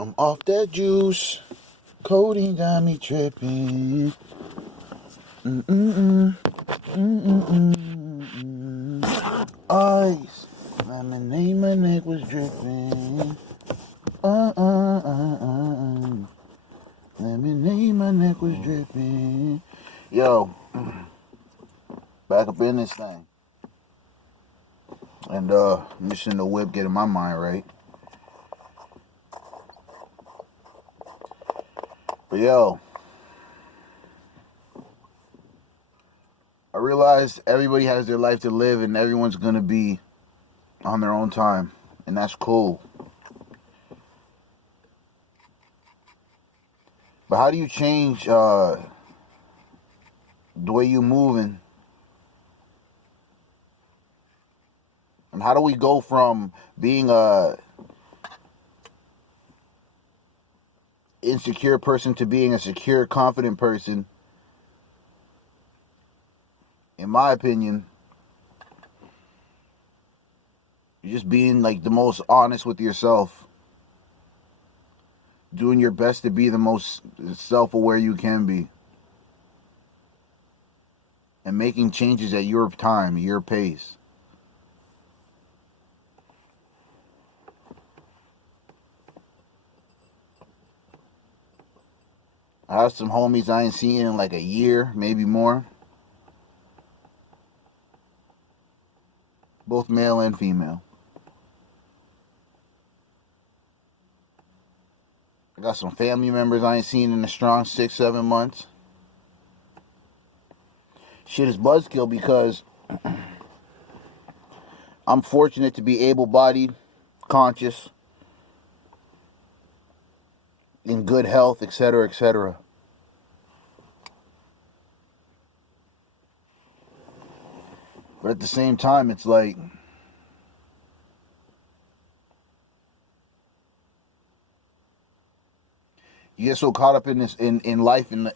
I'm off that juice. Codeine got me tripping. Ice. Lemonade, my neck was dripping. Lemonade, my neck was dripping. Yo, back up in this thing. And I'm just in the whip getting my mind right. But yo, I realized everybody has their life to live and everyone's gonna be on their own time. And that's cool. But how do you change the way you moving? And how do we go from being a insecure person to being a secure, confident person? In my opinion, you're just being like the most honest with yourself. Doing your best to be the most self-aware you can be. And making changes at your time, your pace. I have some homies I ain't seen in like a year, maybe more. Both male and female. I got some family members I ain't seen in a strong 6-7 months. Shit is buzzkill because I'm fortunate to be able-bodied, conscious, in good health, etc., etc. But at the same time, it's like you get so caught up in this in life and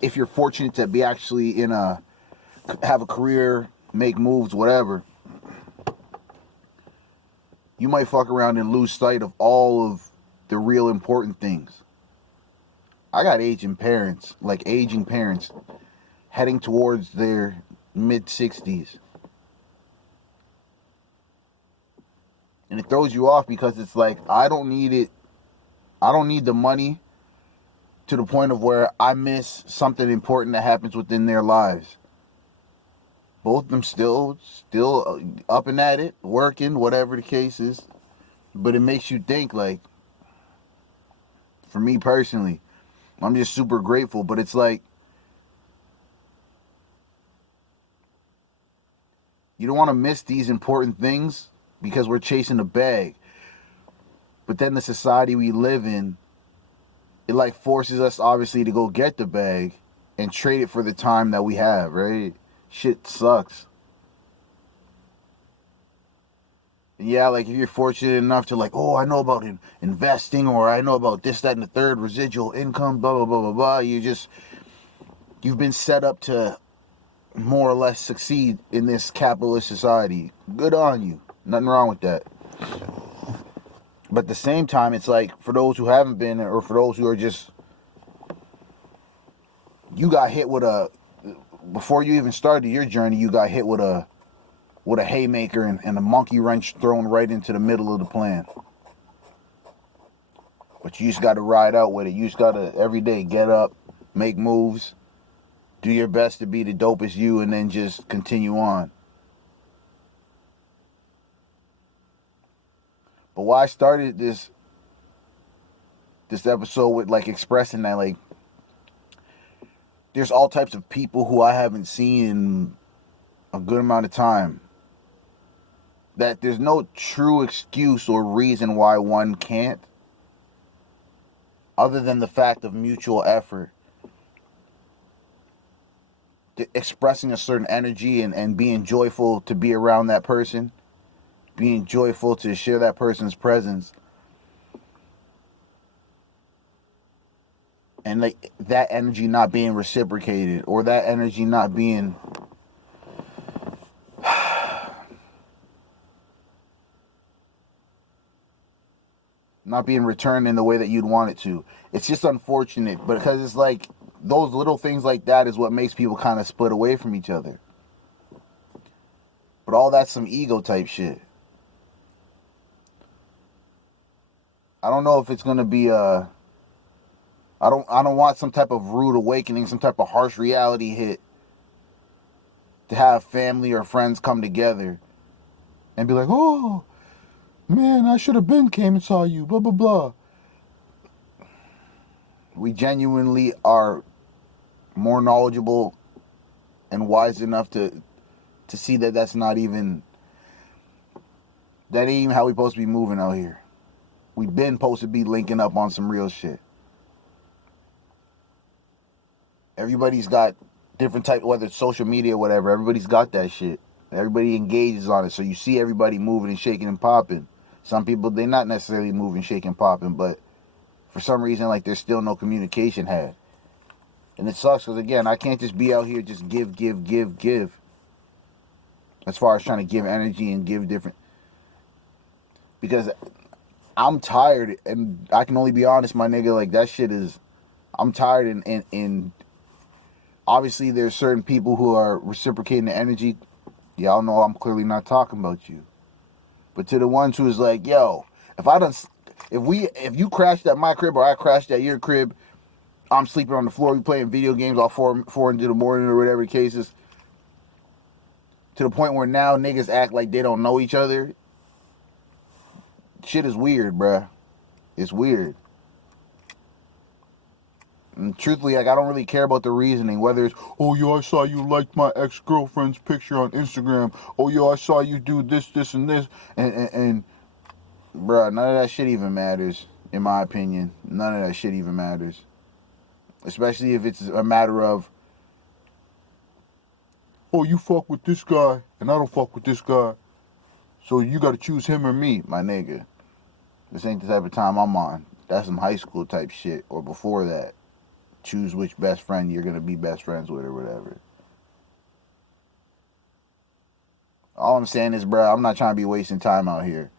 if you're fortunate to be actually have a career, make moves, whatever, you might fuck around and lose sight of all of the real important things. I got aging parents heading towards their mid-60s. And it throws you off because it's like, I don't need the money to the point of where I miss something important that happens within their lives. Both of them still up and at it, working, whatever the case is. But it makes you think, like, for me personally, I'm just super grateful. But it's like, you don't want to miss these important things because we're chasing a bag. But then the society we live in, it like forces us obviously to go get the bag and trade it for the time that we have, right? Shit sucks. And yeah, like if you're fortunate enough to like, oh, I know about investing, or I know about this, that, and the third, residual income, blah, blah, blah, blah, blah. You've been set up to more or less succeed in this capitalist society. Good on you. Nothing wrong with that. But at the same time, it's like, for those who haven't been, or for those who are just, you got hit with before you even started your journey, you got hit with a haymaker and a monkey wrench thrown right into the middle of the plan. But you just got to ride out with it. You just got to, every day, get up, make moves, do your best to be the dopest you, and then just continue on. But why I started this episode with like expressing that, like, there's all types of people who I haven't seen in a good amount of time. That there's no true excuse or reason why one can't, other than the fact of mutual effort. Expressing a certain energy and being joyful to be around that person, being joyful to share that person's presence. And like that energy not being reciprocated, or that energy not being not being returned in the way that you'd want it to. It's just unfortunate, but because it's like those little things like that is what makes people kind of split away from each other. But all that's some ego type shit. I don't know if it's gonna be I don't want some type of rude awakening, some type of harsh reality hit to have family or friends come together and be like, oh man, I should have been came and saw you, blah blah blah. We genuinely are more knowledgeable and wise enough to see that that ain't even how we supposed to be moving out here. We been supposed to be linking up on some real shit. Everybody's got different type, whether it's social media or whatever, everybody's got that shit. Everybody engages on it, so you see everybody moving and shaking and popping. Some people, they're not necessarily moving, shaking, popping, but for some reason, like, there's still no communication had. And it sucks, because again, I can't just be out here just give. As far as trying to give energy and give different, because I'm tired, and I can only be honest, my nigga, like, that shit is, I'm tired, and obviously there's certain people who are reciprocating the energy. Y'all know I'm clearly not talking about you. But to the ones who is like, yo, if you crashed at my crib or I crashed at your crib, I'm sleeping on the floor, we playing video games all four into the morning or whatever the case is, to the point where now niggas act like they don't know each other. Shit is weird, bruh. It's weird. And truthfully, like, I don't really care about the reasoning, whether it's, oh, yo, I saw you liked my ex-girlfriend's picture on Instagram. Oh, yo, I saw you do this, and this. And bruh, none of that shit even matters, in my opinion. None of that shit even matters. Especially if it's a matter of, oh, you fuck with this guy, and I don't fuck with this guy, so you gotta choose him or me, my nigga. This ain't the type of time I'm on. That's some high school type shit, or before that. Choose which best friend you're gonna be best friends with or whatever. All I'm saying is, bro, I'm not trying to be wasting time out here.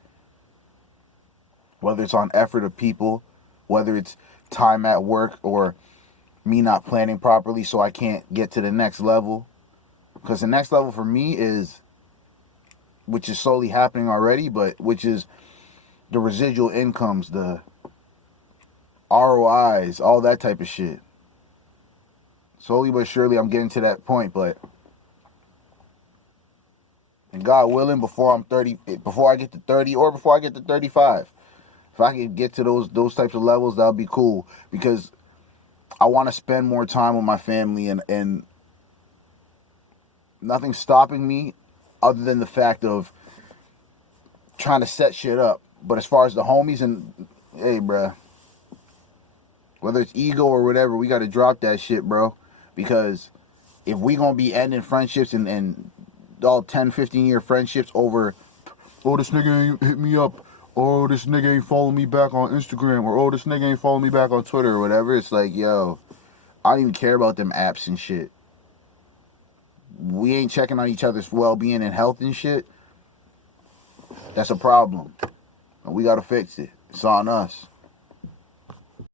Whether it's on effort of people, whether it's time at work, or me not planning properly so I can't get to the next level. Because the next level for me is, which is slowly happening already, but which is the residual incomes, the ROIs, all that type of shit. Slowly but surely I'm getting to that point, but and God willing, before I'm 30, before I get to 30 or before I get to 35, if I can get to those types of levels, that'll be cool, because I want to spend more time with my family, and nothing's stopping me other than the fact of trying to set shit up. But as far as the homies, and hey, bruh, whether it's ego or whatever, we got to drop that shit, bro. Because if we going to be ending friendships and all 10, 15-year friendships over, oh, this nigga ain't hit me up, oh, this nigga ain't follow me back on Instagram, or oh, this nigga ain't follow me back on Twitter or whatever, it's like, yo, I don't even care about them apps and shit. We ain't checking on each other's well-being and health and shit. That's a problem. And we got to fix it. It's on us.